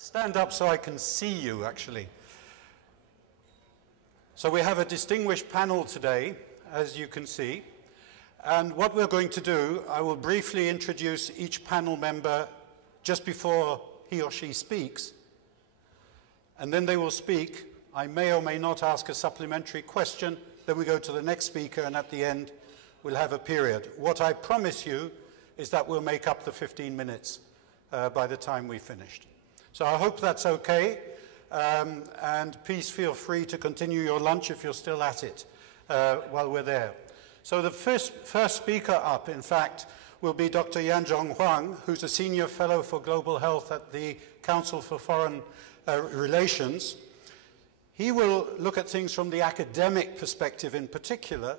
Stand up so I can see you, actually. So we have a distinguished panel today, as you can see. And what we're going to do, I will briefly introduce each panel member just before he or she speaks. And then they will speak. I may or may not ask a supplementary question. Then we go to the next speaker, and at the end, we'll have a period. What I promise you is that we'll make up the 15 minutes by the time we've finished. So I hope that's okay, and please feel free to continue your lunch if you're still at it while we're there. So the first speaker up, in fact, will be Dr. Yanzhong Huang, who's a Senior Fellow for Global Health at the Council for Foreign Relations. He will look at things from the academic perspective in particular,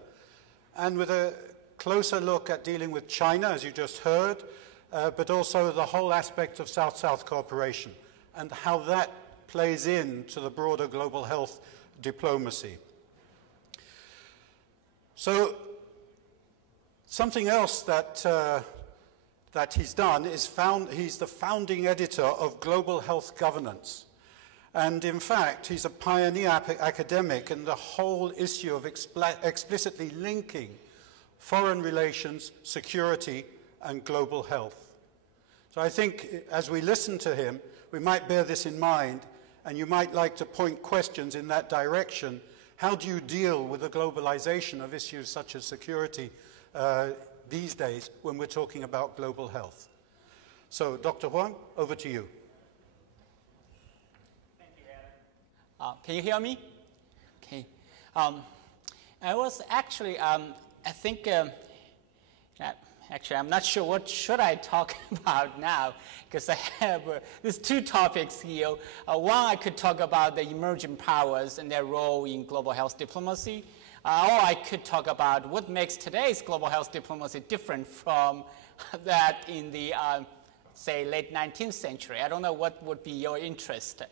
and with a closer look at dealing with China, as you just heard, but also the whole aspect of South-South cooperation and how that plays into the broader global health diplomacy. So something else that he's done is he's the founding editor of Global Health Governance. And in fact, he's a pioneer academic in the whole issue of explicitly linking foreign relations, security, and global health. So I think as we listen to him, we might bear this in mind, and you might like to point questions in that direction. How do you deal with the globalization of issues such as security these days when we're talking about global health? So, Dr. Huang, over to you. Thank you, Adam. Can you hear me? Okay. I was actually, I think, actually, I'm not sure what should I talk about now, because I have there's two topics here. One, I could talk about the emerging powers and their role in global health diplomacy, or I could talk about what makes today's global health diplomacy different from that in the, say, late 19th century. I don't know what would be your interest.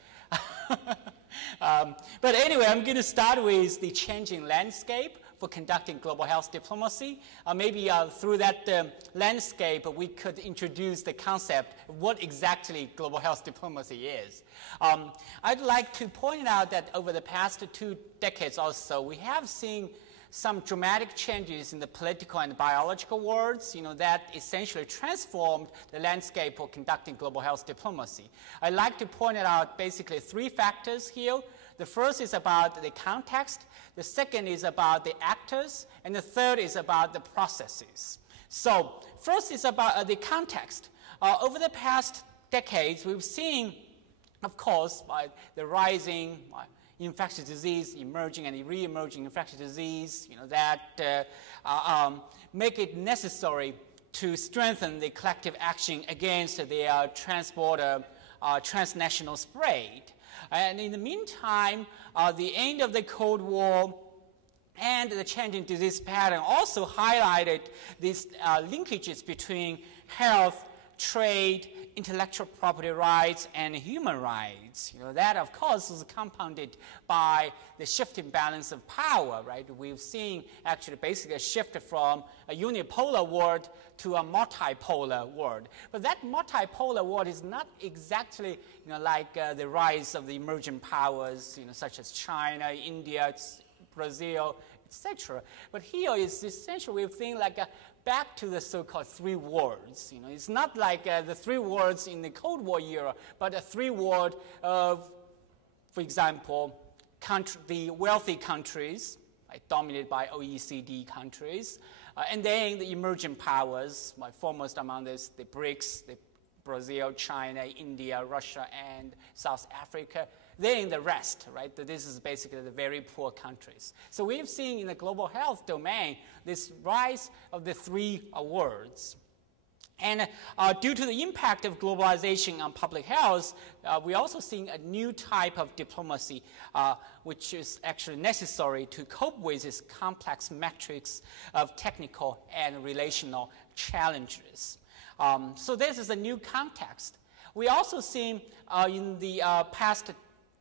But anyway, I'm going to start with the changing landscape for conducting global health diplomacy. Maybe through that landscape, we could introduce the concept of what exactly global health diplomacy is. I'd like to point out that over the past 2 decades or so, we have seen some dramatic changes in the political and biological worlds, that essentially transformed the landscape for conducting global health diplomacy. I'd like to point out basically 3 factors here. The first is about the context, the second is about the actors, and the third is about the processes. So first is about the context. Over the past decades, we've seen, of course, the rising infectious disease, emerging and re-emerging infectious disease, that make it necessary to strengthen the collective action against the transborder, transnational spread. And in the meantime, the end of the Cold War and the changing disease pattern also highlighted these linkages between health, trade, intellectual property rights, and human rights. That, of course, is compounded by the shifting balance of power, right? We've seen actually basically a shift from a unipolar world to a multipolar world. But that multipolar world is not exactly, like the rise of the emerging powers, such as China, India, Brazil, etc. But here is essentially we've seen like back to the so-called 3 worlds. It's not like the 3 worlds in the Cold War era, but a 3 world of, for example, the wealthy countries, dominated by OECD countries, and then the emerging powers, foremost among this, the BRICS, Brazil, China, India, Russia, and South Africa. Then the rest, right? This is basically the very poor countries. So we've seen in the global health domain this rise of the 3 worlds. And due to the impact of globalization on public health, we're also seeing a new type of diplomacy, which is actually necessary to cope with this complex matrix of technical and relational challenges. So this is a new context. We also see in the past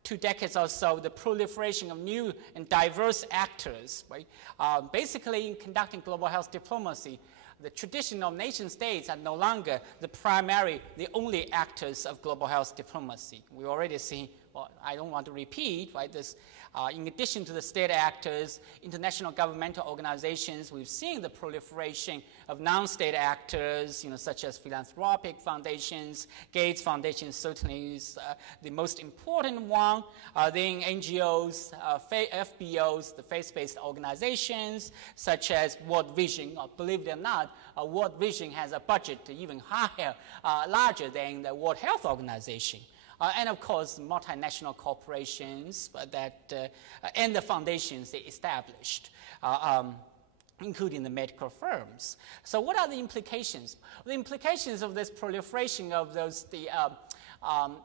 2 decades or so the proliferation of new and diverse actors, right? Basically, in conducting global health diplomacy, the traditional nation states are no longer the only actors of global health diplomacy. We already see, well, I don't want to repeat, right, this, in addition to the state actors, international governmental organizations, we've seen the proliferation of non-state actors, such as philanthropic foundations. Gates Foundation certainly is the most important one. Then NGOs, FBOs, the faith-based organizations, such as World Vision. Believe it or not, World Vision has a budget even higher, larger than the World Health Organization. And of course, multinational corporations and the foundations they established, including the medical firms. So what are the implications? The implications of this proliferation of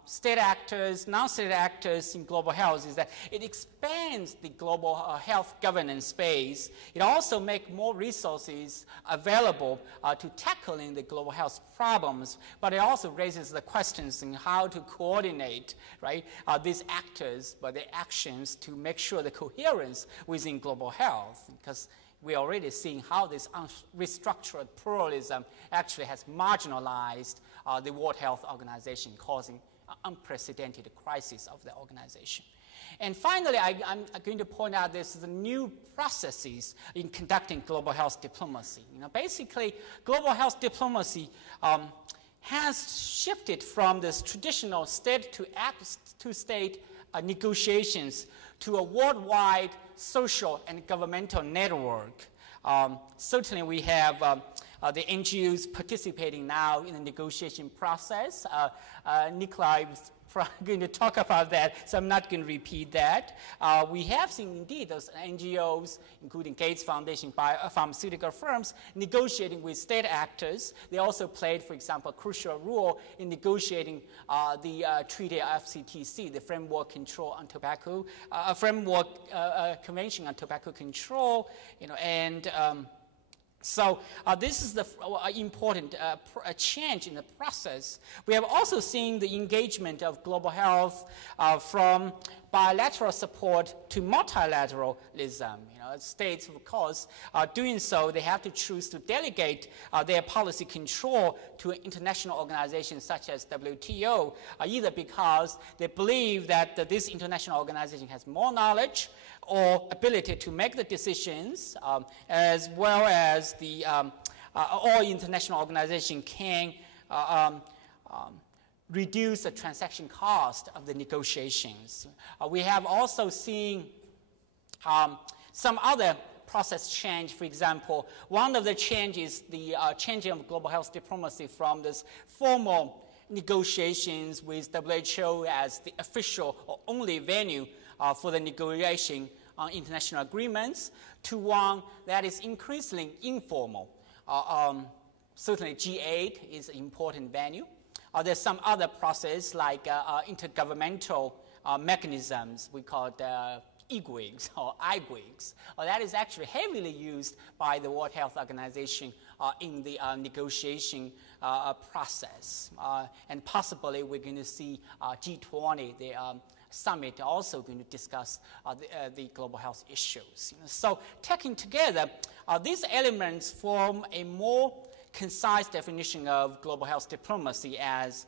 state actors, non-state actors in global health is that it expands the global health governance space. It also makes more resources available to tackling the global health problems, but it also raises the questions in how to coordinate, right, these actors, but their actions to make sure the coherence within global health, because we're already seeing how this restructured pluralism actually has marginalized the World Health Organization, causing unprecedented crisis of the organization. And finally, I'm going to point out this the new processes in conducting global health diplomacy. Basically, global health diplomacy has shifted from this traditional state-to-state negotiations to a worldwide social and governmental network. Certainly, we have the NGOs participating now in the negotiation process. Nikolai is going to talk about that, so I'm not going to repeat that. We have seen, indeed, those NGOs, including Gates Foundation, pharmaceutical firms, negotiating with state actors. They also played, for example, a crucial role in negotiating the treaty FCTC, the Framework Control on Tobacco, Framework Convention on Tobacco Control, so this is the important change in the process. We have also seen the engagement of global health from bilateral support to multilateralism. States, of course, doing so, they have to choose to delegate their policy control to international organizations such as WTO, either because they believe that this international organization has more knowledge or ability to make the decisions, as well as the all international organization can reduce the transaction cost of the negotiations. We have also seen some other process change. For example, one of the changes, the changing of global health diplomacy from this formal negotiations with WHO as the official or only venue for the negotiation on international agreements to one that is increasingly informal. Certainly G8 is an important venue. There's some other process like intergovernmental mechanisms. We call it IGWIGs or IGWIGs. That is actually heavily used by the World Health Organization in the negotiation process. And possibly we're going to see G20, the summit, also going to discuss the global health issues. So taken together, these elements form a more concise definition of global health diplomacy as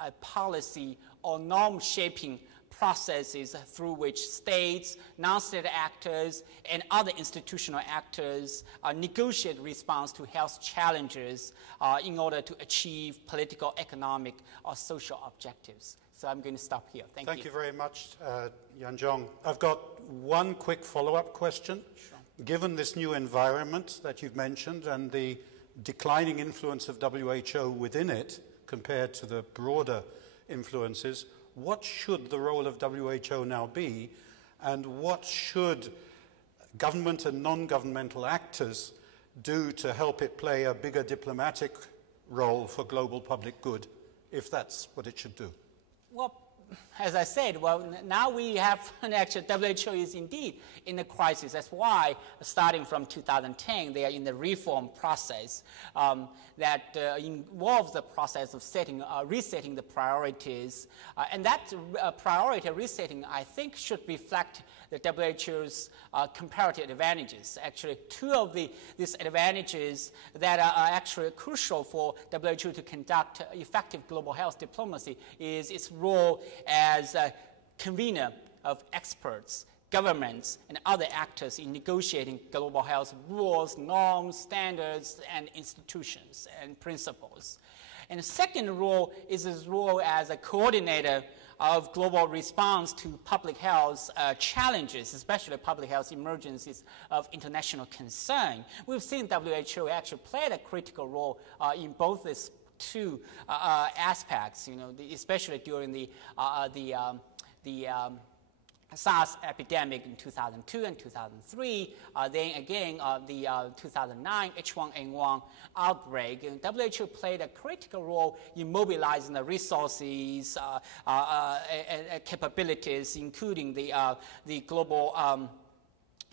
a policy or norm-shaping processes through which states, non-state actors, and other institutional actors negotiate response to health challenges in order to achieve political, economic, or social objectives. So I'm going to stop here. Thank you. Thank you very much, Yanzhong. I've got one quick follow-up question. Sure. Given this new environment that you've mentioned and the declining influence of WHO within it compared to the broader influences, what should the role of WHO now be, and what should government and non-governmental actors do to help it play a bigger diplomatic role for global public good, if that's what it should do? Well, as I said, well, now we have actually WHO is indeed in a crisis. That's why, starting from 2010, they are in the reform process that involves the process of resetting the priorities. And that priority resetting, I think, should reflect the WHO's comparative advantages. Actually, two of these advantages that are actually crucial for WHO to conduct effective global health diplomacy is its role as a convener of experts, governments, and other actors in negotiating global health rules, norms, standards, and institutions and principles. And the second role is his role as a coordinator of global response to public health challenges, especially public health emergencies of international concern. We've seen WHO actually played a critical role in both these two aspects, especially during the SARS epidemic in 2002 and 2003, then again the 2009 H1N1 outbreak. And WHO played a critical role in mobilizing the resources and capabilities, including the global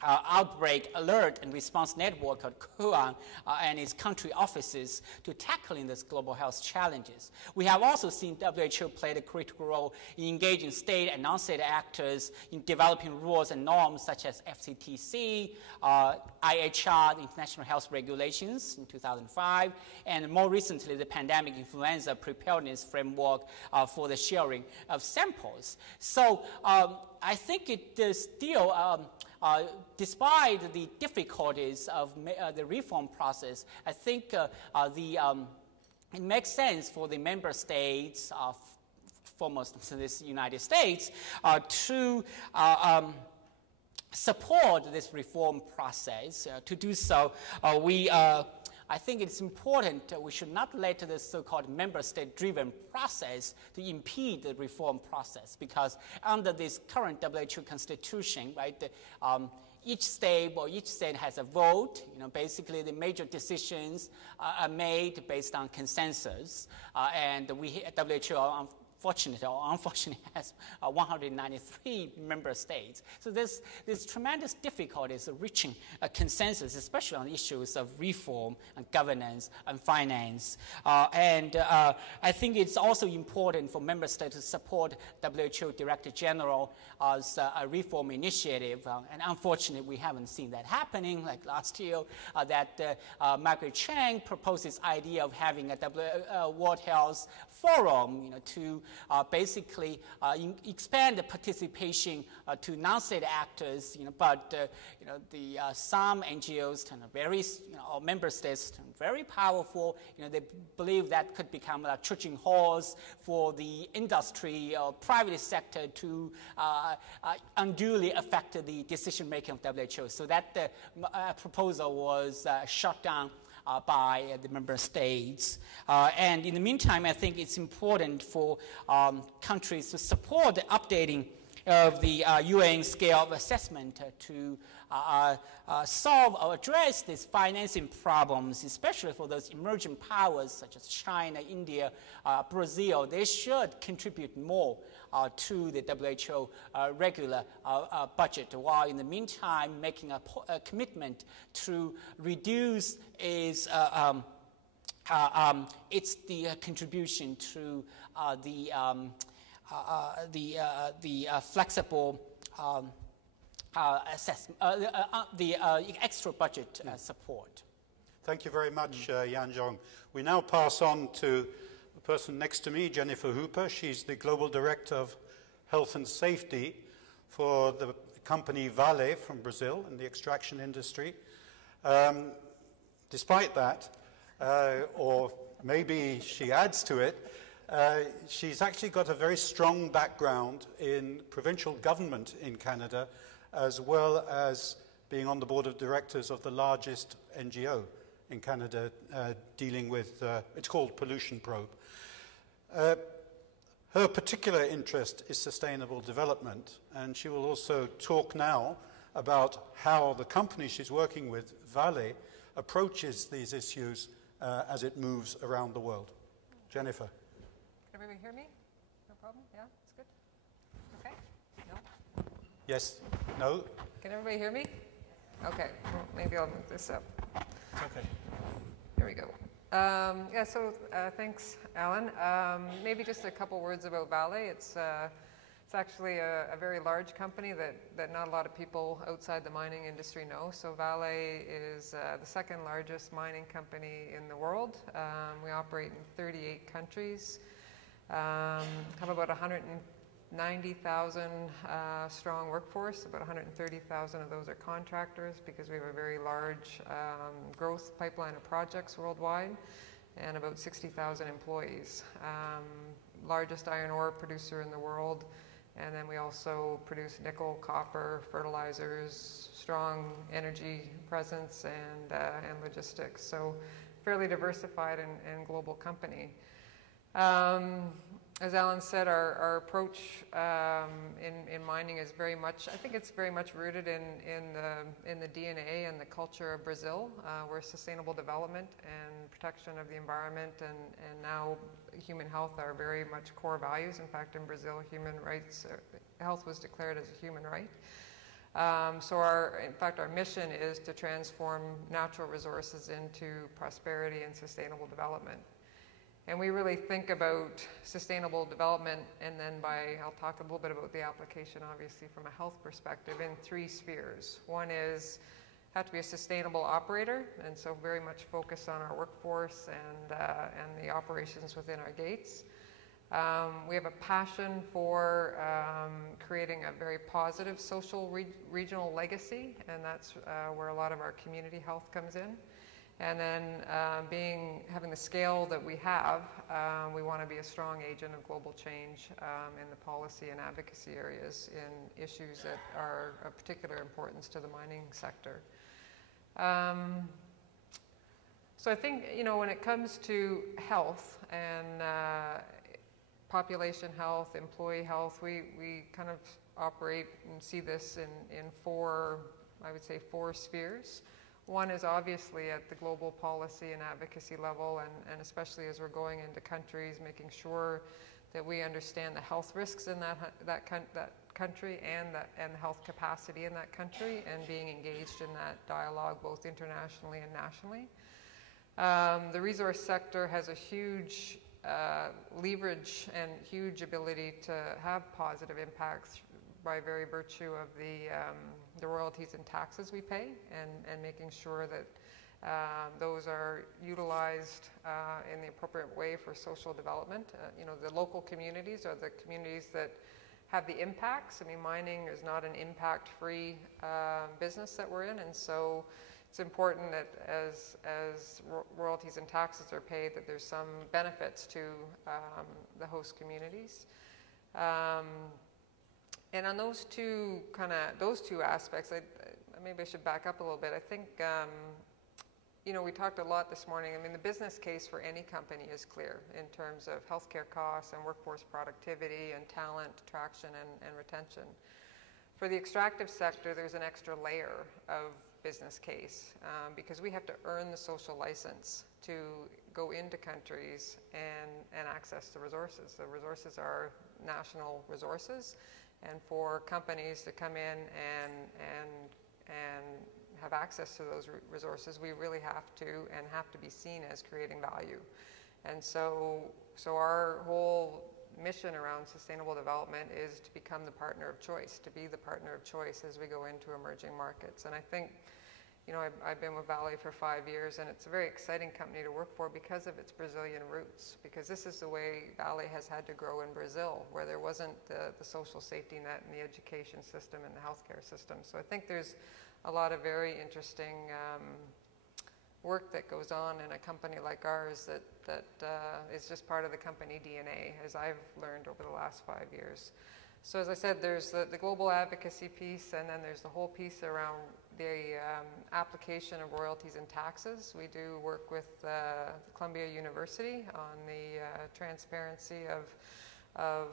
outbreak alert and response network called COAN and its country offices to tackling these global health challenges. We have also seen WHO played a critical role in engaging state and non-state actors in developing rules and norms such as FCTC, IHR, the International Health Regulations in 2005, and more recently the Pandemic Influenza Preparedness Framework for the sharing of samples. So I think it is still despite the difficulties of the reform process, I think it makes sense for the member states, foremost the United States, to support this reform process. To do so, I think it's important we should not let this so-called member state-driven process to impede the reform process, because under this current WHO constitution, right, each state has a vote. Basically the major decisions are made based on consensus, and WHO fortunately or unfortunately has 193 member states. So there's tremendous difficulties of reaching a consensus, especially on issues of reform and governance and finance. And I think it's also important for member states to support WHO Director General's reform initiative. And unfortunately, we haven't seen that happening. Like last year, that Margaret Chan proposed this idea of having a World Health Forum, to basically expand the participation to non-state actors, but some NGOs and or member states very powerful. They believe that could become like Trojan horse for the industry or private sector to unduly affect the decision making of WHO. So that proposal was shut down by the member states. And in the meantime, I think it's important for countries to support the updating of the UN scale of assessment to solve or address these financing problems, especially for those emerging powers such as China, India, Brazil. They should contribute more to the WHO regular budget, while in the meantime making a commitment to reduce its contribution to the flexible the extra budget support. Thank you very much, Yan Zhong. We now pass on to the person next to me, Jennifer Hooper. She's the Global Director of Health and Safety for the company Vale from Brazil in the extraction industry. Despite that, or maybe she adds to it, she's actually got a very strong background in provincial government in Canada, as well as being on the board of directors of the largest NGO in Canada dealing with, it's called Pollution Probe. Her particular interest is sustainable development, and she will also talk now about how the company she's working with, Vale, approaches these issues as it moves around the world. Jennifer. Can everybody hear me? No problem? Yeah, it's good? Yes? No? Can everybody hear me? Okay, well, maybe I'll move this up. Okay. There we go. Thanks, Alan. Maybe just a couple words about Vale. It's actually a very large company that not a lot of people outside the mining industry know. So Vale is the second largest mining company in the world. We operate in 38 countries, have about 190,000 strong workforce. About 130,000 of those are contractors because we have a very large growth pipeline of projects worldwide, and about 60,000 employees. Largest iron ore producer in the world, and then we also produce nickel, copper, fertilizers, strong energy presence, and logistics. So fairly diversified and global company. As Alan said, our approach in mining is very much, I think it's very much rooted in the DNA and the culture of Brazil, where sustainable development and protection of the environment and now human health are very much core values. In fact, in Brazil, human rights, health was declared as a human right. In fact, our mission is to transform natural resources into prosperity and sustainable development. And we really think about sustainable development, and then I'll talk a little bit about the application, obviously, from a health perspective, in 3 spheres. One is, have to be a sustainable operator, and so very much focus on our workforce and the operations within our gates. We have a passion for creating a very positive social regional legacy, and that's where a lot of our community health comes in. And then having the scale that we have, we want to be a strong agent of global change in the policy and advocacy areas in issues that are of particular importance to the mining sector. So I think, when it comes to health and population health, employee health, we kind of operate and see this in 4 spheres. One is obviously at the global policy and advocacy level, and especially as we're going into countries, making sure that we understand the health risks in that country and the health capacity in that country, and being engaged in that dialogue both internationally and nationally. The resource sector has a huge leverage and huge ability to have positive impacts by very virtue of the royalties and taxes we pay, and making sure that those are utilized in the appropriate way for social development. The local communities are the communities that have the impacts. I mean, mining is not an impact-free business that we're in, and so it's important that as royalties and taxes are paid, that there's some benefits to the host communities. And on those two aspects, maybe I should back up a little bit. I think, we talked a lot this morning. I mean, the business case for any company is clear in terms of healthcare costs and workforce productivity and talent attraction and retention. For the extractive sector, there's an extra layer of business case because we have to earn the social license to go into countries and access the resources. The resources are national resources. And for companies to come in and have access to those resources, we really have to be seen as creating value. And so our whole mission around sustainable development is to become the partner of choice, to be the partner of choice as we go into emerging markets. And I think, I've been with Vale for 5 years, and it's a very exciting company to work for because of its Brazilian roots, because this is the way Vale has had to grow in Brazil, where there wasn't the social safety net in the education system and the healthcare system. So I think there's a lot of very interesting work that goes on in a company like ours that is just part of the company DNA, as I've learned over the last 5 years. So as I said, there's the global advocacy piece, and then there's the whole piece around the application of royalties and taxes. We do work with Columbia University on the transparency of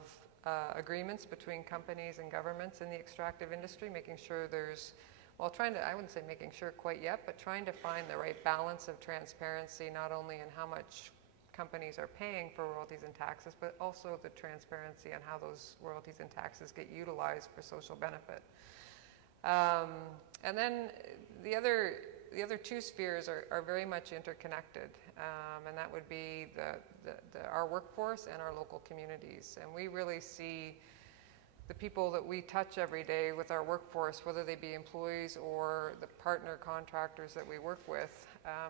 agreements between companies and governments in the extractive industry, making sure there's, I wouldn't say making sure quite yet, but trying to find the right balance of transparency, not only in how much companies are paying for royalties and taxes, but also the transparency on how those royalties and taxes get utilized for social benefit. And then the other two spheres are very much interconnected, and that would be our workforce and our local communities. And we really see the people that we touch every day with our workforce, whether they be employees or the partner contractors that we work with,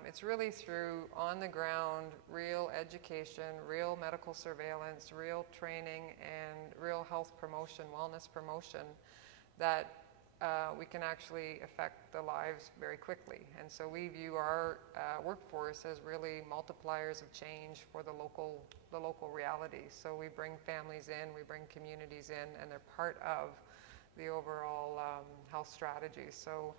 it's really through on-the-ground, real education, real medical surveillance, real training, and real health promotion, wellness promotion, that we can actually affect the lives very quickly. And so we view our workforce as really multipliers of change for the local reality. So we bring families in, we bring communities in, and they're part of the overall health strategy. So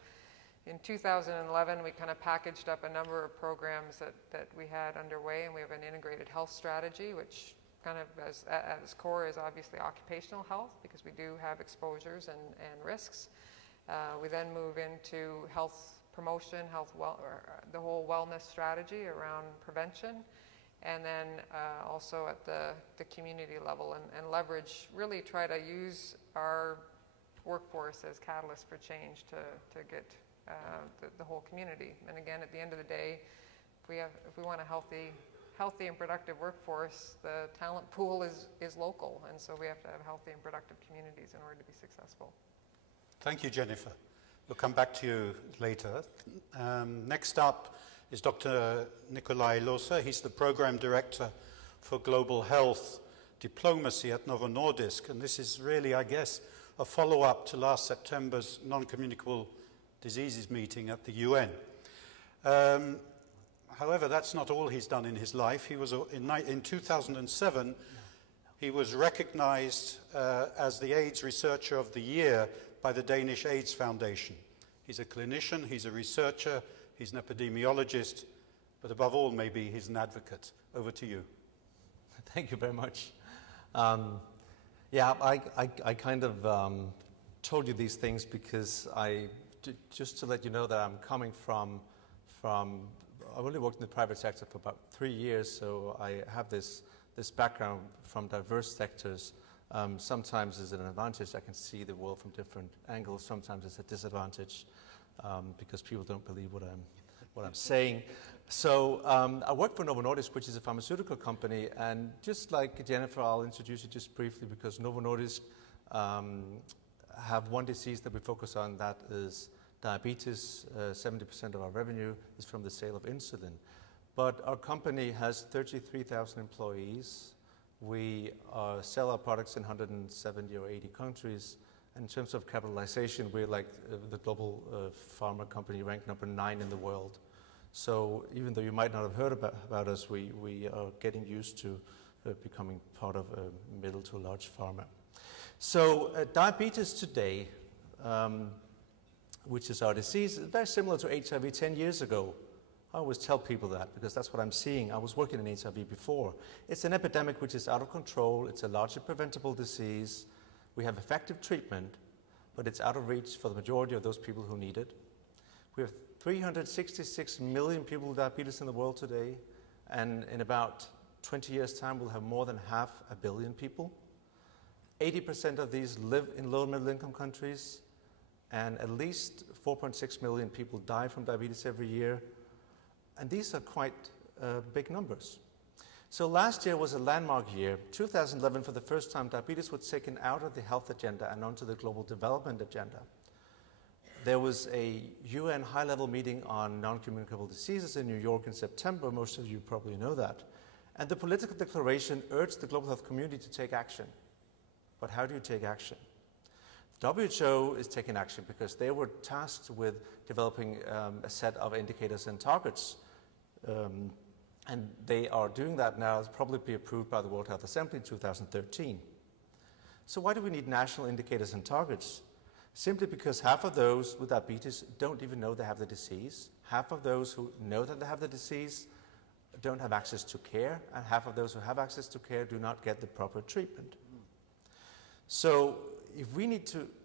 in 2011, we kind of packaged up a number of programs that we had underway, and we have an integrated health strategy, which kind of at its core is obviously occupational health, because we do have exposures and risks. We then move into health promotion, the whole wellness strategy around prevention, and then also at the community level, and leverage, really try to use our workforce as catalyst for change to get the whole community. And again, at the end of the day, if we want a healthy and productive workforce, the talent pool is local, and so we have to have healthy and productive communities in order to be successful. Thank you, Jennifer. We'll come back to you later. Next up is Dr. Nikolai Loser. He's the Program Director for Global Health Diplomacy at Novo Nordisk, and this is really, I guess, a follow-up to last September's non-communicable diseases meeting at the UN. However, that's not all he's done in his life. He was in 2007, he was recognized as the AIDS Researcher of the Year by the Danish AIDS Foundation. He's a clinician, he's a researcher, he's an epidemiologist, but above all, maybe he's an advocate. Over to you. Thank you very much. Yeah, I kind of told you these things because just to let you know that I'm coming from I've only worked in the private sector for about 3 years, so I have this background from diverse sectors. Sometimes it's an advantage. I can see the world from different angles. Sometimes it's a disadvantage because people don't believe what I'm saying. So I work for Novo Nordisk, which is a pharmaceutical company, and just like Jennifer, I'll introduce you just briefly because Novo Nordisk have one disease that we focus on, that is diabetes. 70% of our revenue is from the sale of insulin. But our company has 33,000 employees. We sell our products in 170 or 80 countries. And in terms of capitalization, we're like the global pharma company ranked number 9 in the world. So even though you might not have heard about us, we are getting used to becoming part of a middle to large pharma. So diabetes today, which is our disease, is very similar to HIV 10 years ago. I always tell people that because that's what I'm seeing. I was working in HIV before. It's an epidemic which is out of control. It's a largely preventable disease. We have effective treatment, but it's out of reach for the majority of those people who need it. We have 366 million people with diabetes in the world today, and in about 20 years' time, we'll have more than 500 million people. 80% of these live in low and middle income countries, and at least 4.6 million people die from diabetes every year. And these are quite big numbers. So last year was a landmark year. 2011, for the first time, diabetes was taken out of the health agenda and onto the global development agenda. There was a UN high-level meeting on non-communicable diseases in New York in September. Most of you probably know that. And the political declaration urged the global health community to take action. But how do you take action? The WHO is taking action because they were tasked with developing a set of indicators and targets. And they are doing that now. It'll probably be approved by the World Health Assembly in 2013. So why do we need national indicators and targets? Simply because half of those with diabetes don't even know they have the disease. Half of those who know that they have the disease don't have access to care. And half of those who have access to care do not get the proper treatment. So if we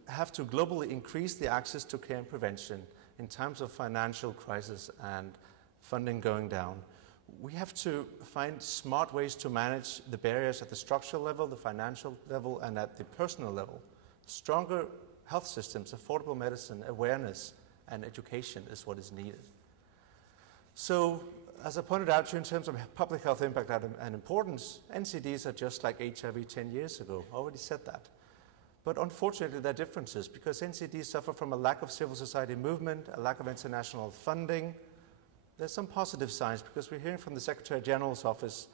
have to globally increase the access to care and prevention in times of financial crisis and funding going down, We have to find smart ways to manage the barriers at the structural level, the financial level, and at the personal level. Stronger health systems, affordable medicine, awareness, and education is what is needed. So, as I pointed out to you in terms of public health impact and importance, NCDs are just like HIV 10 years ago. I already said that. But unfortunately, there are differences because NCDs suffer from a lack of civil society movement, a lack of international funding. There's some positive signs because we're hearing from the Secretary General's office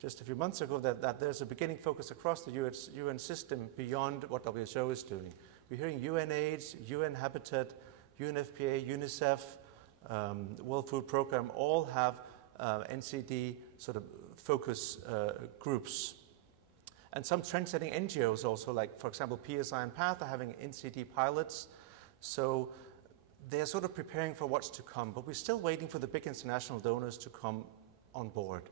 just a few months ago that there's a beginning focus across the UN system beyond what WHO is doing. We're hearing UNAIDS, UN Habitat, UNFPA, UNICEF, World Food Programme all have NCD sort of focus groups. And some trend-setting NGOs also, like, for example, PSI and PATH are having NCD pilots. So they're sort of preparing for what's to come, but we're still waiting for the big international donors to come on board.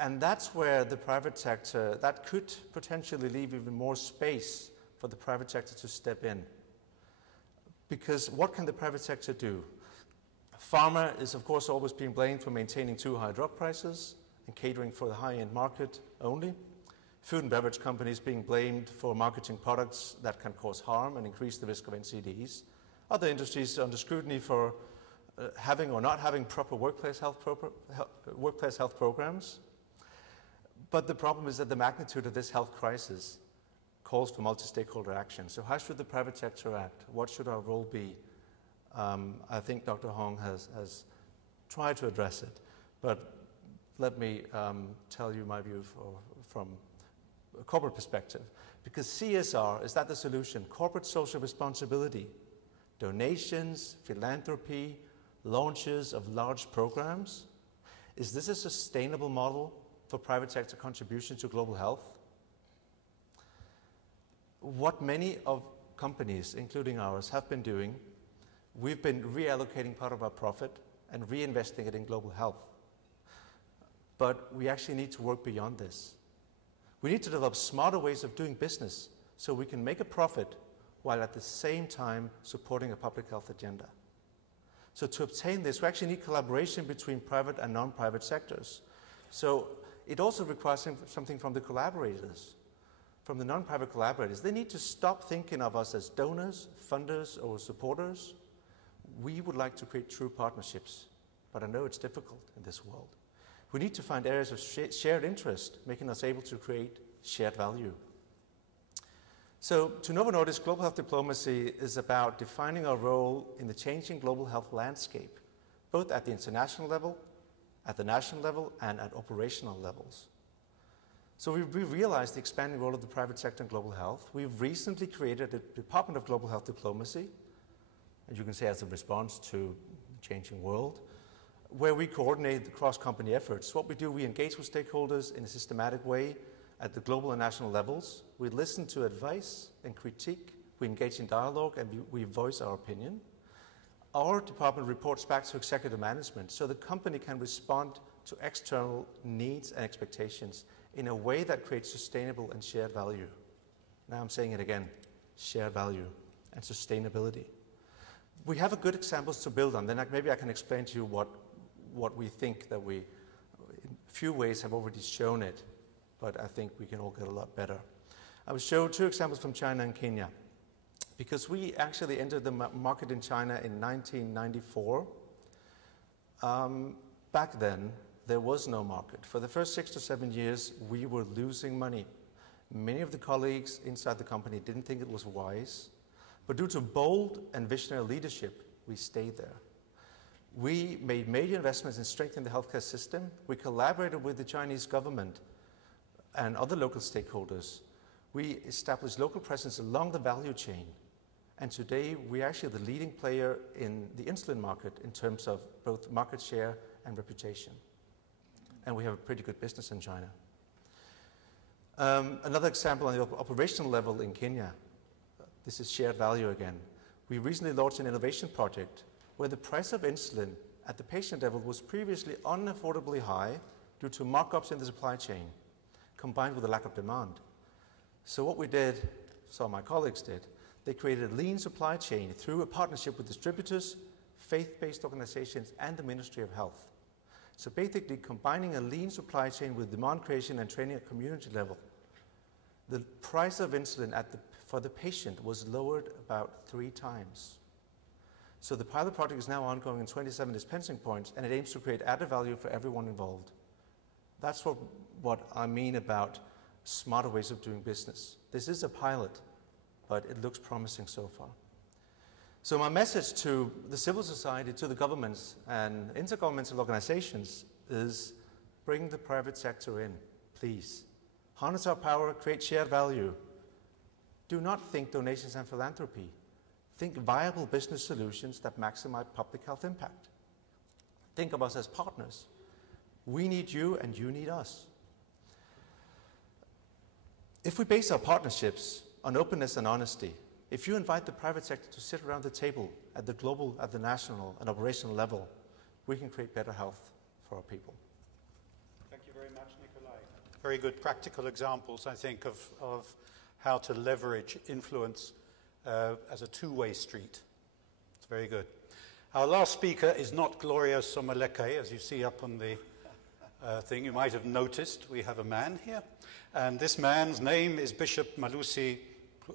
And that's where the private sector, that could potentially leave even more space for the private sector to step in. Because what can the private sector do? Pharma is, of course, always being blamed for maintaining too high drug prices and catering for the high-end market only. Food and beverage companies being blamed for marketing products that can cause harm and increase the risk of NCDs. Other industries under scrutiny for having or not having proper workplace health programs. But the problem is that the magnitude of this health crisis calls for multi-stakeholder action. So how should the private sector act? What should our role be? I think Dr. Hong has tried to address it, but let me tell you my view from a corporate perspective. Because CSR, is that the solution? Corporate social responsibility, donations, philanthropy, launches of large programs. Is this a sustainable model for private sector contribution to global health? What many of companies, including ours, have been doing, we've been reallocating part of our profit and reinvesting it in global health. But we actually need to work beyond this. We need to develop smarter ways of doing business so we can make a profit while at the same time supporting a public health agenda. So to obtain this, we actually need collaboration between private and non-private sectors. So it also requires something from the collaborators, from the non-private collaborators. They need to stop thinking of us as donors, funders, or supporters. We would like to create true partnerships, but I know it's difficult in this world. We need to find areas of shared interest, making us able to create shared value. So, to Novo Nordisk, global health diplomacy is about defining our role in the changing global health landscape, both at the international level, at the national level, and at operational levels. So we realized the expanding role of the private sector in global health. We've recently created a Department of Global Health Diplomacy, as you can say, as a response to the changing world, where we coordinate the cross-company efforts. What we do, we engage with stakeholders in a systematic way at the global and national levels. We listen to advice and critique. We engage in dialogue and we voice our opinion. Our department reports back to executive management so the company can respond to external needs and expectations in a way that creates sustainable and shared value. Now I'm saying it again, shared value and sustainability. We have a good examples to build on. Then maybe I can explain to you what we think that we, in a few ways, have already shown it, but I think we can all get a lot better. I will show two examples from China and Kenya, because we actually entered the market in China in 1994. Back then, there was no market. For the first 6 to 7 years, we were losing money. Many of the colleagues inside the company didn't think it was wise, but due to bold and visionary leadership, we stayed there. We made major investments in strengthening the healthcare system. We collaborated with the Chinese government and other local stakeholders. We established local presence along the value chain. And today, we're actually the leading player in the insulin market in terms of both market share and reputation. And we have a pretty good business in China. Another example on the operational level in Kenya. This is shared value again. We recently launched an innovation project where the price of insulin at the patient level was previously unaffordably high due to markups in the supply chain, combined with a lack of demand. So what we did, so my colleagues did, they created a lean supply chain through a partnership with distributors, faith-based organizations, and the Ministry of Health. So basically combining a lean supply chain with demand creation and training at community level. The price of insulin for the patient was lowered about 3 times. So the pilot project is now ongoing in 27 dispensing points, and it aims to create added value for everyone involved. That's what I mean about smarter ways of doing business. This is a pilot, but it looks promising so far. So my message to the civil society, to the governments and intergovernmental organizations is bring the private sector in, please. Harness our power, create shared value. Do not think donations and philanthropy. Think viable business solutions that maximize public health impact. Think of us as partners. We need you and you need us. If we base our partnerships on openness and honesty, if you invite the private sector to sit around the table at the global, at the national and operational level, we can create better health for our people. Thank you very much, Nikolai. Very good practical examples, I think, of how to leverage influence as a two-way street. It's very good. Our last speaker is not Gloria Somaleke, as you see up on the thing. You might have noticed we have a man here. And this man's name is Bishop Malusi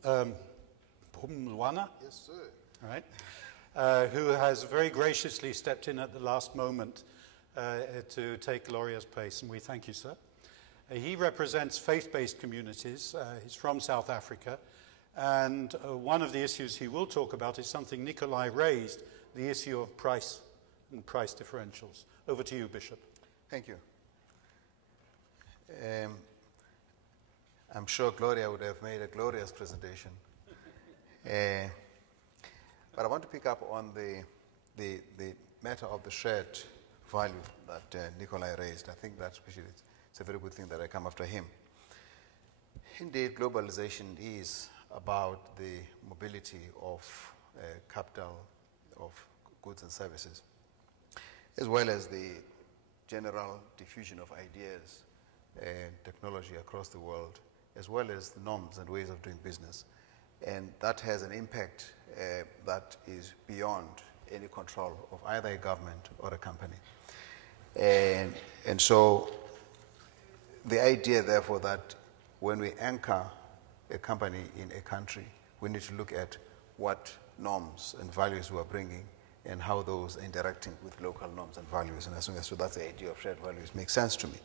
Pumlwana. Yes, sir. Right, who has very graciously stepped in at the last moment to take Gloria's place, and we thank you, sir. He represents faith-based communities. He's from South Africa, and one of the issues he will talk about is something Nikolai raised, the issue of price and price differentials. Over to you, Bishop. Thank you. I'm sure Gloria would have made a glorious presentation. But I want to pick up on the matter of the shared value that Nikolai raised. I think that's it's a very good thing that I come after him. Indeed, globalization is about the mobility of capital, of goods and services, as well as the general diffusion of ideas and technology across the world, as well as the norms and ways of doing business. And that has an impact that is beyond any control of either a government or a company. And so the idea, therefore, that when we anchor a company in a country, we need to look at what norms and values we are bringing and how those are interacting with local norms and values. And so that's the idea of shared values. Makes sense to me.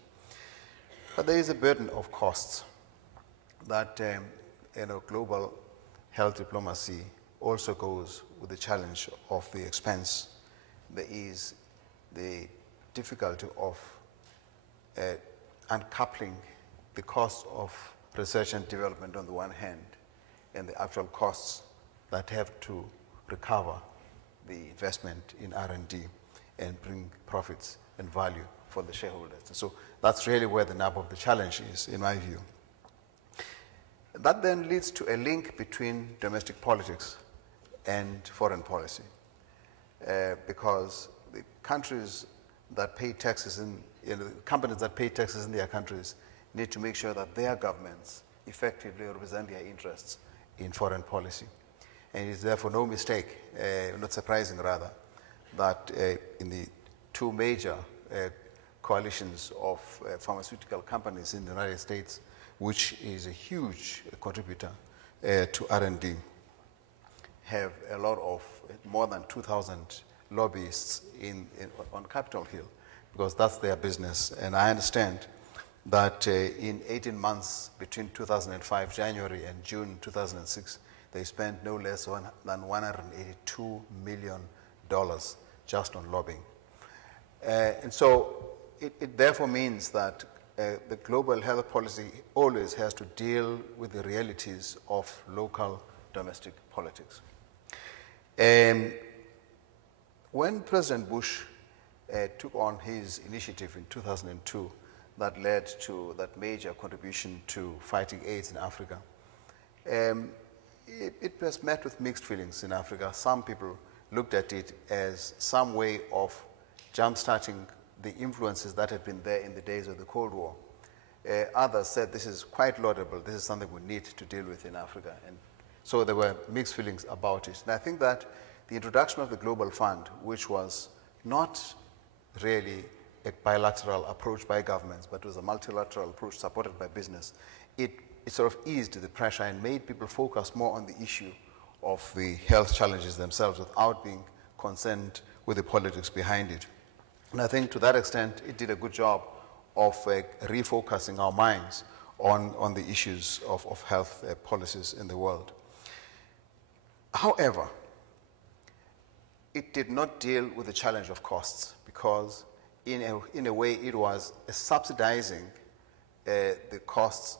But there is a burden of costs that global health diplomacy also goes with the challenge of the expense. There is the difficulty of uncoupling the cost of research and development on the one hand and the actual costs that have to recover the investment in R&D and bring profits and value for the shareholders. And so that's really where the nub of the challenge is, in my view. That then leads to a link between domestic politics and foreign policy, because the countries that pay taxes companies that pay taxes in their countries need to make sure that their governments effectively represent their interests in foreign policy. And it is therefore no mistake, not surprising rather, that in the two major coalitions of pharmaceutical companies in the United States, which is a huge contributor to R&D, have a lot of more than 2,000 lobbyists on Capitol Hill, because that's their business. And I understand that in 18 months between 2005, January, and June 2006, they spent no less than $182 million just on lobbying. And so it therefore means that the global health policy always has to deal with the realities of local domestic politics. And when President Bush took on his initiative in 2002 that led to that major contribution to fighting AIDS in Africa, it was met with mixed feelings in Africa. Some people looked at it as some way of jump-starting the influences that had been there in the days of the Cold War. Others said this is quite laudable, this is something we need to deal with in Africa. And so there were mixed feelings about it. And I think that the introduction of the Global Fund, which was not really a bilateral approach by governments, but it was a multilateral approach supported by business. It sort of eased the pressure and made people focus more on the issue of the health challenges themselves without being concerned with the politics behind it. And I think to that extent, it did a good job of refocusing our minds on the issues of health policies in the world. However, it did not deal with the challenge of costs, because in a way it was subsidizing the costs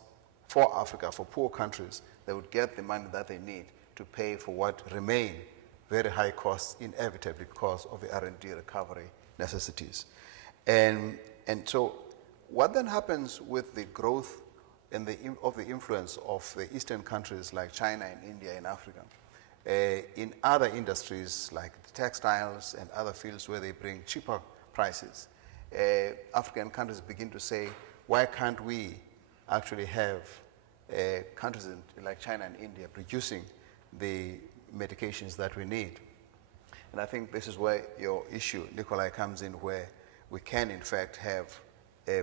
for Africa, for poor countries that would get the money that they need to pay for what remain very high costs inevitably because of the R&D recovery necessities. And so what then happens with the growth of the influence of the Eastern countries like China and India in Africa, in other industries like the textiles and other fields where they bring cheaper prices, African countries begin to say, why can't we actually have countries like China and India producing the medications that we need? And I think this is where your issue, Nikolai, comes in, where we can in fact have a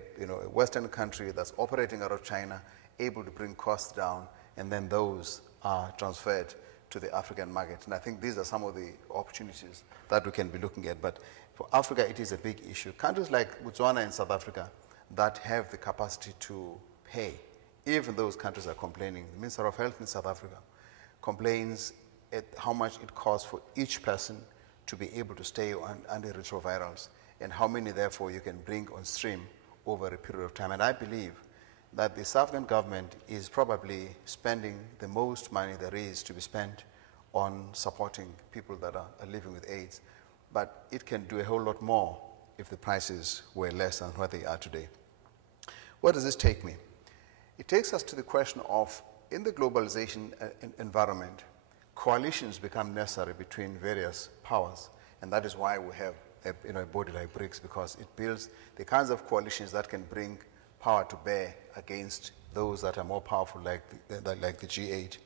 Western country that's operating out of China, able to bring costs down, and then those are transferred to the African market. And I think these are some of the opportunities that we can be looking at. But for Africa, it is a big issue. Countries like Botswana and South Africa that have the capacity to pay, even those countries are complaining. The Minister of Health in South Africa complains at how much it costs for each person to be able to stay on antiretrovirals, and how many, therefore, you can bring on stream over a period of time. And I believe that the South African government is probably spending the most money there is to be spent on supporting people that are living with AIDS. But it can do a whole lot more if the prices were less than what they are today. Where does this take me? It takes us to the question of, in the globalization environment, coalitions become necessary between various powers. And that is why we have a body like BRICS, because it builds the kinds of coalitions that can bring power to bear against those that are more powerful, like the G8.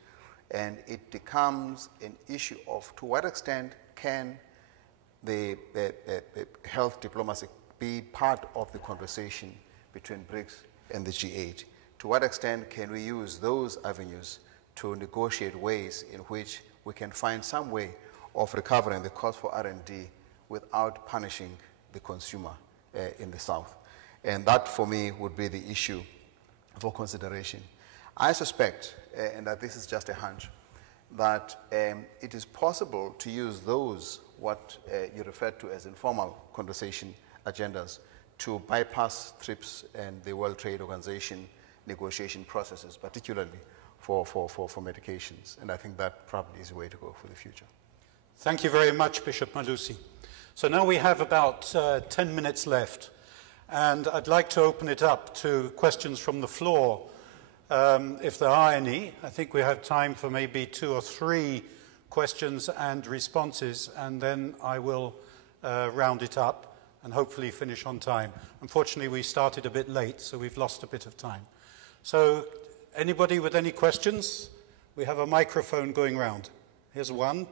And it becomes an issue of, to what extent can the health diplomacy be part of the conversation between BRICS and the G8? To what extent can we use those avenues to negotiate ways in which we can find some way of recovering the cost for R&D without punishing the consumer in the South? And that, for me, would be the issue for consideration. I suspect, and that this is just a hunch, that it is possible to use those, what you referred to as informal conversation agendas, to bypass TRIPS and the World Trade Organization negotiation processes, particularly for medications. And I think that probably is the way to go for the future. Thank you very much, Bishop Malusi. So now we have about 10 minutes left, and I'd like to open it up to questions from the floor, if there are any. I think we have time for maybe 2 or 3 questions and responses, and then I will round it up and hopefully finish on time. Unfortunately, we started a bit late, so we've lost a bit of time. So anybody with any questions? We have a microphone going round. Here's one.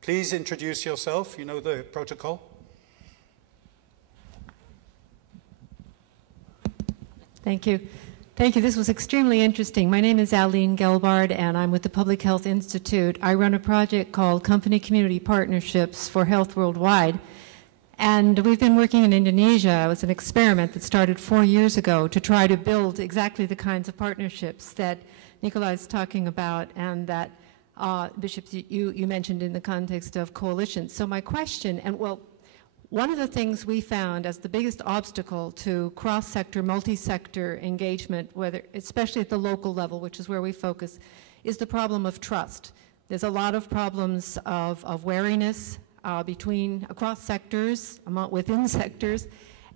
Please introduce yourself. You know the protocol. Thank you. Thank you. This was extremely interesting. My name is Aline Gelbard, and I'm with the Public Health Institute. I run a project called Company Community Partnerships for Health Worldwide. And we've been working in Indonesia. It was an experiment that started 4 years ago to try to build exactly the kinds of partnerships that Nikolai is talking about, and that Bishop, you mentioned in the context of coalitions. So my question, and well, one of the things we found as the biggest obstacle to cross-sector, multi-sector engagement, especially at the local level, which is where we focus, is the problem of trust. There's a lot of problems of wariness across sectors, within sectors.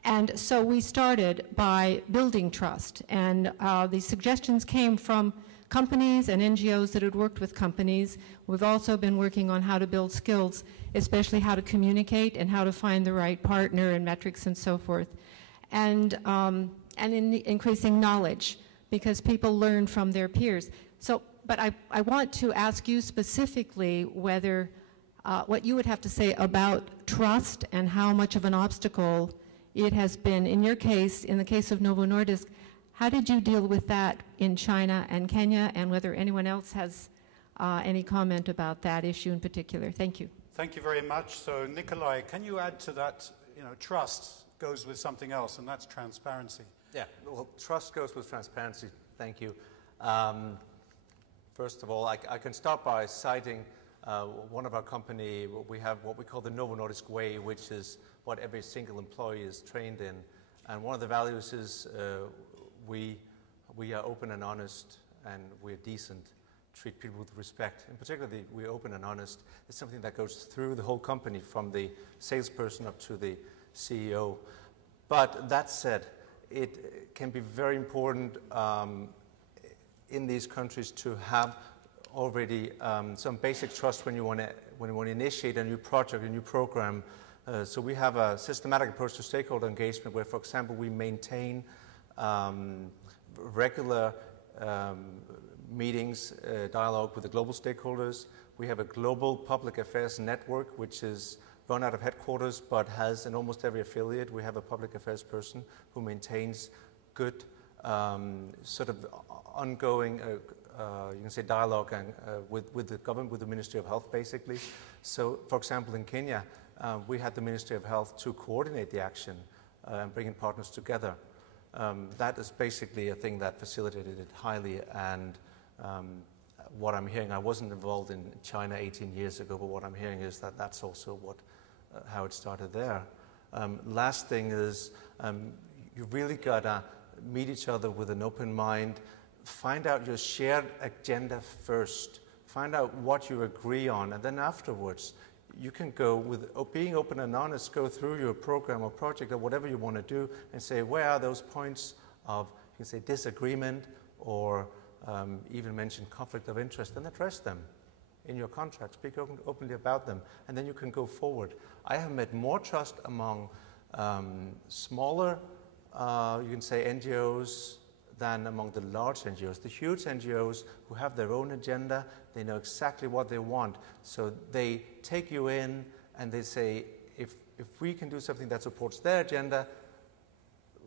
And so we started by building trust. And the suggestions came from companies and NGOs that had worked with companies. We've also been working on how to build skills, especially how to communicate and how to find the right partner and metrics and so forth. And in increasing knowledge, because people learn from their peers. So, but I want to ask you specifically whether what you would have to say about trust and how much of an obstacle it has been, in your case, in the case of Novo Nordisk, how did you deal with that in China and Kenya, and whether anyone else has any comment about that issue in particular? Thank you. Thank you very much. So, Nikolai, can you add to that? You know, trust goes with something else, and that's transparency. Yeah, well, trust goes with transparency. Thank you. First of all, I can start by citing one of our company. We have what we call the Novo Nordisk Way, which is what every single employee is trained in. And one of the values is we are open and honest, and we're decent, treat people with respect. In particular, we're open and honest. It's something that goes through the whole company, from the salesperson up to the CEO. But that said, it can be very important in these countries to have already some basic trust when you want to initiate a new project, a new program. So we have a systematic approach to stakeholder engagement where, for example, we maintain regular meetings, dialogue with the global stakeholders. We have a global public affairs network, which is run out of headquarters, but has in almost every affiliate. We have a public affairs person who maintains good sort of ongoing, you can say, dialogue and, with the government, with the Ministry of Health, basically. So, for example, in Kenya, we had the Ministry of Health to coordinate the action and bring in partners together. That is basically a thing that facilitated it highly, and what I'm hearing, I wasn't involved in China 18 years ago, but what I'm hearing is that that's also what how it started there. Last thing is, you really gotta meet each other with an open mind, find out your shared agenda first, find out what you agree on, and then afterwards, you can go with being open and honest, go through your program or project or whatever you want to do and say, where are those points of, you can say, disagreement, or even mention conflict of interest, and address them in your contract. Speak openly about them, and then you can go forward. I have met more trust among smaller, you can say, NGOs than among the large NGOs. The huge NGOs who have their own agenda, they know exactly what they want. So they take you in and they say, if we can do something that supports their agenda,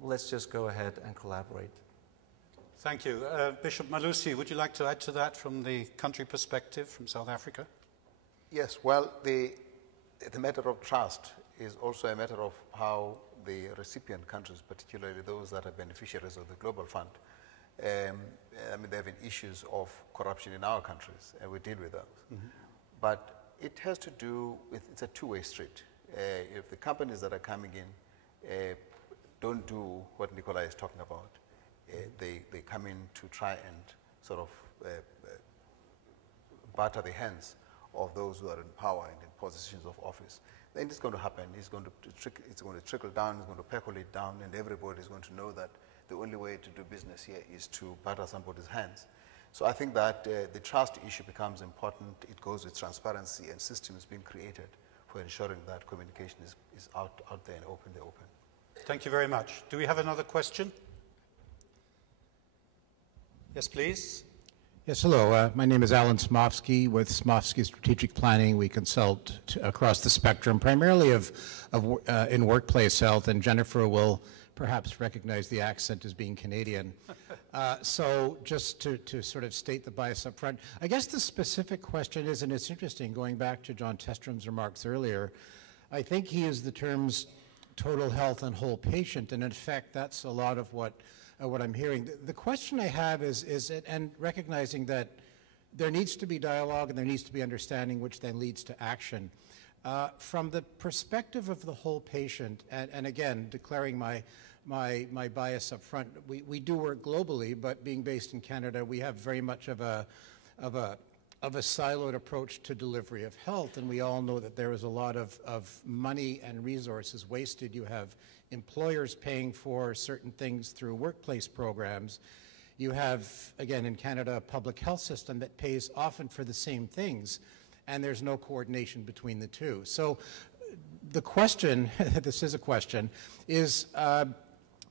let's just go ahead and collaborate. Thank you. Bishop Malusi, would you like to add to that from the country perspective from South Africa? Yes, well, the matter of trust is also a matter of how the recipient countries, particularly those that are beneficiaries of the Global Fund, I mean, there have been issues of corruption in our countries, and we deal with those. Mm-hmm. But it has to do with, it's a two-way street. If the companies that are coming in don't do what Nikolai is talking about, they come in to try and sort of batter the hands of those who are in power and in positions of office, then it's going to happen. It's going to trickle down, it's going to percolate down, and everybody is going to know that the only way to do business here is to batter somebody's hands. So I think that the trust issue becomes important. It goes with transparency and systems being created for ensuring that communication is out there and open. Thank you very much. Do we have another question? Yes, please. Yes, hello. My name is Alan Smofsky with Smofsky Strategic Planning. We consult across the spectrum, primarily in workplace health, and Jennifer will perhaps recognize the accent as being Canadian. So just to sort of state the bias up front, I guess the specific question is, and it's interesting, going back to John Testrom's remarks earlier, I think he used the terms total health and whole patient, and in fact, that's a lot of what I'm hearing. The question I have is and recognizing that there needs to be dialogue and there needs to be understanding, which then leads to action. From the perspective of the whole patient, and again, declaring my bias up front, we do work globally, but being based in Canada, we have very much of a siloed approach to delivery of health, and we all know that there is a lot of money and resources wasted. You have employers paying for certain things through workplace programs. You have, again, in Canada, a public health system that pays often for the same things, and there's no coordination between the two. So the question, this is a question, is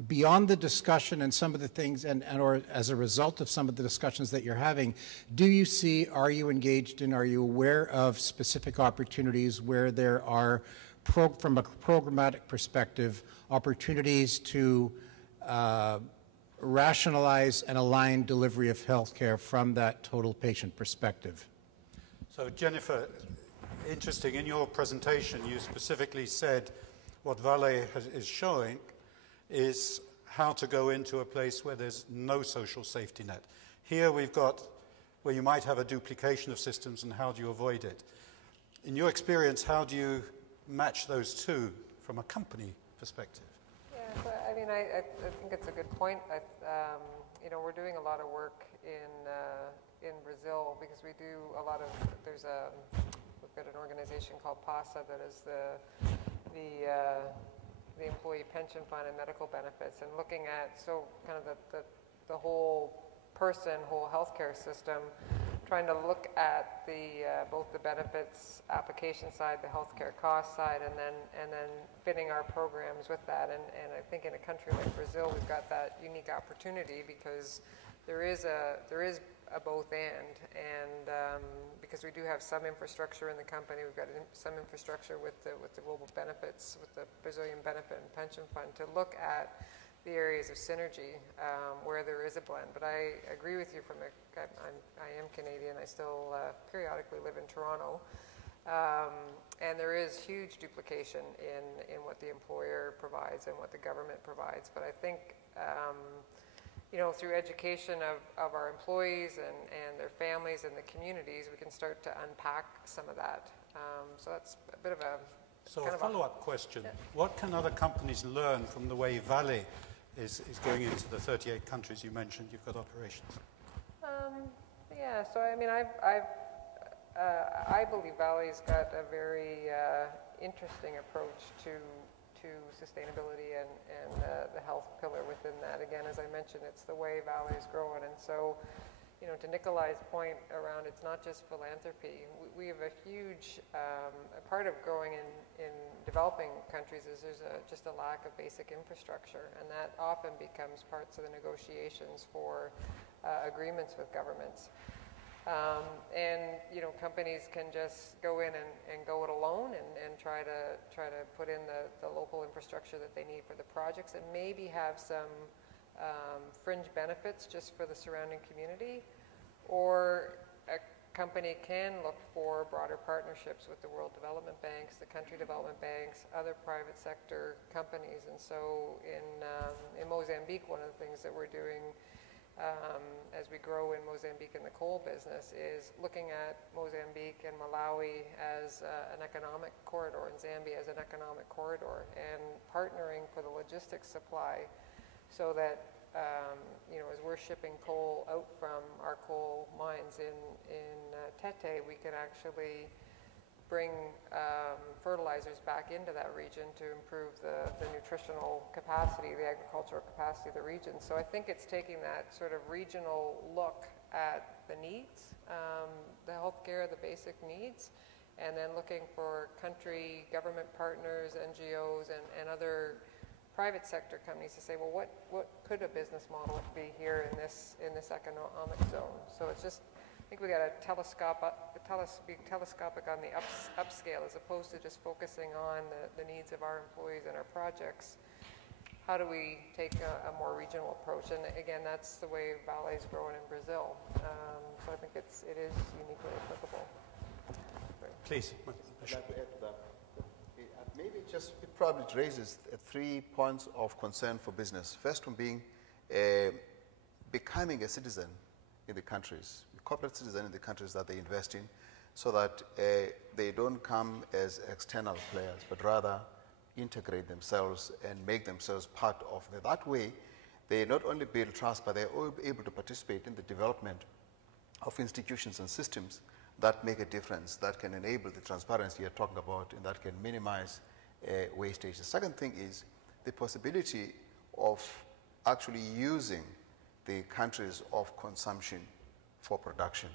beyond the discussion and some of the things, or as a result of some of the discussions that you're having, do you see, are you engaged in, are you aware of specific opportunities where there are from a programmatic perspective, opportunities to rationalize and align delivery of healthcare from that total patient perspective. So Jennifer, interesting, in your presentation you specifically said what Vale is showing is how to go into a place where there's no social safety net. Here we've got where you might have a duplication of systems, and how do you avoid it? In your experience, how do you match those two from a company perspective? Yeah, so, I mean, I think it's a good point. You know, we're doing a lot of work in Brazil because we do a lot of, we've got an organization called PASA that is the employee pension fund and medical benefits, and looking at, so kind of the whole person, whole healthcare system, trying to look at both the benefits application side, the healthcare cost side, and then fitting our programs with that. And I think in a country like Brazil, we've got that unique opportunity because there is a both and because we do have some infrastructure in the company, we've got some infrastructure with the global benefits, with the Brazilian benefit and pension fund, to look at the areas of synergy where there is a blend. But I agree with you I am Canadian, I still periodically live in Toronto, and there is huge duplication in what the employer provides and what the government provides. But I think you know, through education of our employees and their families and the communities, we can start to unpack some of that. So that's a bit of a... So a follow-up question. Yeah. What can other companies learn from the way Vale is going into the 38 countries you mentioned you've got operations? Yeah, so I mean, I believe Vale's got a very interesting approach to sustainability and the health pillar within that. Again, as I mentioned, it's the way Vale's growing. And so, you know, to Nikolai's point around it's not just philanthropy. We have a huge, a part of growing in developing countries is there's just a lack of basic infrastructure, and that often becomes parts of the negotiations for agreements with governments. And you know, companies can just go in and go it alone and try to put in the local infrastructure that they need for the projects, and maybe have some fringe benefits just for the surrounding community. Or a company can look for broader partnerships with the World Development Banks, the country development banks, other private sector companies. And so in Mozambique, one of the things that we're doing as we grow in Mozambique in the coal business is looking at Mozambique and Malawi as an economic corridor, and Zambia as an economic corridor, and partnering for the logistics supply so that you know, as we're shipping coal out from our coal mines in Tete, we can actually bring fertilizers back into that region to improve the nutritional capacity, the agricultural capacity of the region. So I think it's taking that sort of regional look at the needs, the healthcare, the basic needs, and then looking for country government partners, NGOs, and other private sector companies to say, well, what could a business model be here in this economic zone? So it's just, I think we got to be telescopic on the upscale as opposed to just focusing on the needs of our employees and our projects. How do we take a more regional approach? And again, that's the way Vale's growing in Brazil. So I think it is uniquely applicable. Please. I'd like to add to that. Maybe it probably raises 3 points of concern for business. First one being becoming a citizen in the countries, a corporate citizen in the countries that they invest in, so that they don't come as external players, but rather integrate themselves and make themselves part of them. That way, they not only build trust, but they're able to participate in the development of institutions and systems that make a difference, that can enable the transparency you're talking about, and that can minimize wastage. The second thing is the possibility of actually using the countries of consumption for production,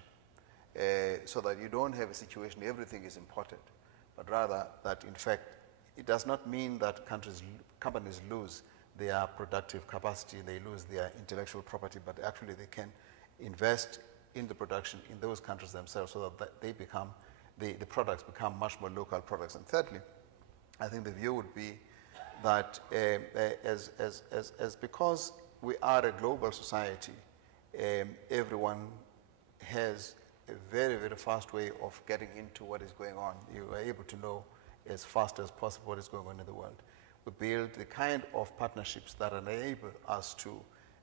so that you don't have a situation everything is imported, but rather that in fact it does not mean that companies lose their productive capacity, they lose their intellectual property, but actually they can invest in the production in those countries themselves, so that they become, the products become much more local products. And thirdly, I think the view would be that as because we are a global society, everyone has a very, very fast way of getting into what is going on. You are able to know as fast as possible what is going on in the world. We build the kind of partnerships that enable us to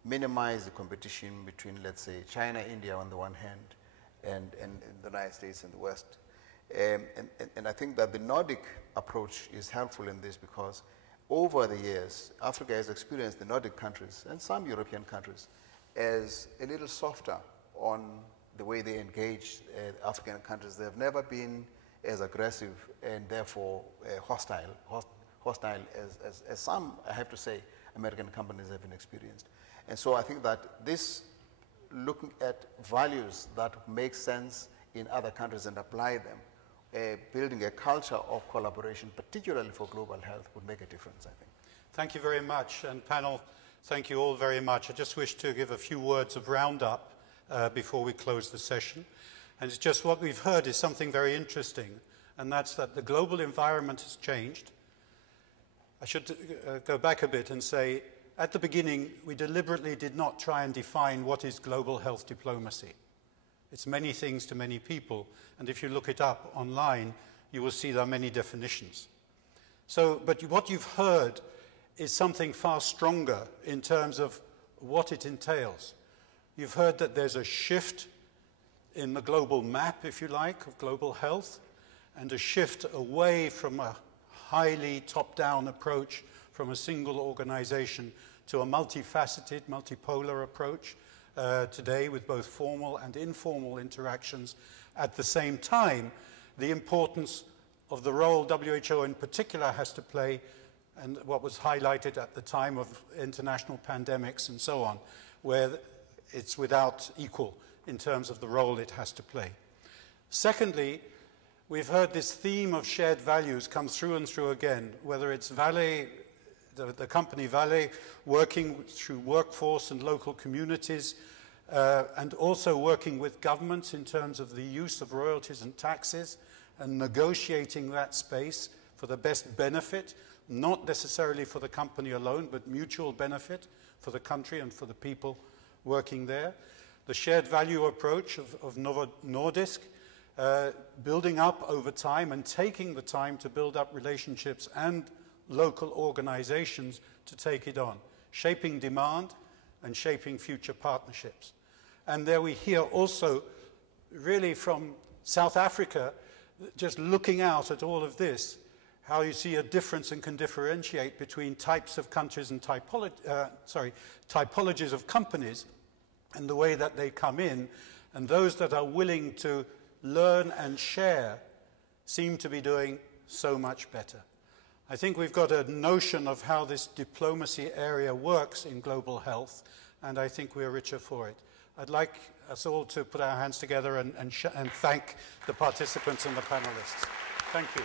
minimize the competition between, let's say, China, India on the one hand, and the United States in the West. And I think that the Nordic approach is helpful in this because over the years, Africa has experienced the Nordic countries and some European countries as a little softer on the way they engage African countries. They have never been as aggressive and therefore hostile as some, I have to say, American companies have been experienced. And so I think that this, looking at values that make sense in other countries and apply them, building a culture of collaboration, particularly for global health, would make a difference, I think. Thank you very much. And panel, thank you all very much. I just wish to give a few words of roundup before we close the session. And it's just what we've heard is something very interesting, and that's that the global environment has changed. I should go back a bit and say, at the beginning, we deliberately did not try and define what is global health diplomacy. It's many things to many people, and if you look it up online, you will see there are many definitions. So, but what you've heard is something far stronger in terms of what it entails. You've heard that there's a shift in the global map, if you like, of global health, and a shift away from a highly top-down approach from a single organization to a multifaceted, multipolar approach today with both formal and informal interactions. At the same time, the importance of the role WHO in particular has to play, and what was highlighted at the time of international pandemics and so on, where it's without equal in terms of the role it has to play. Secondly, we've heard this theme of shared values come through and through again, whether it's Vale, the company Vale, working through workforce and local communities, and also working with governments in terms of the use of royalties and taxes and negotiating that space for the best benefit, not necessarily for the company alone, but mutual benefit for the country and for the people working there. The shared value approach of Novo Nordisk, building up over time and taking the time to build up relationships and local organizations to take it on, shaping demand and shaping future partnerships. And there we hear also, really from South Africa, just looking out at all of this, how you see a difference and can differentiate between types of countries and typologies of companies and the way that they come in, and those that are willing to learn and share seem to be doing so much better. I think we've got a notion of how this diplomacy area works in global health, and I think we're richer for it. I'd like us all to put our hands together and thank the participants and the panelists. Thank you.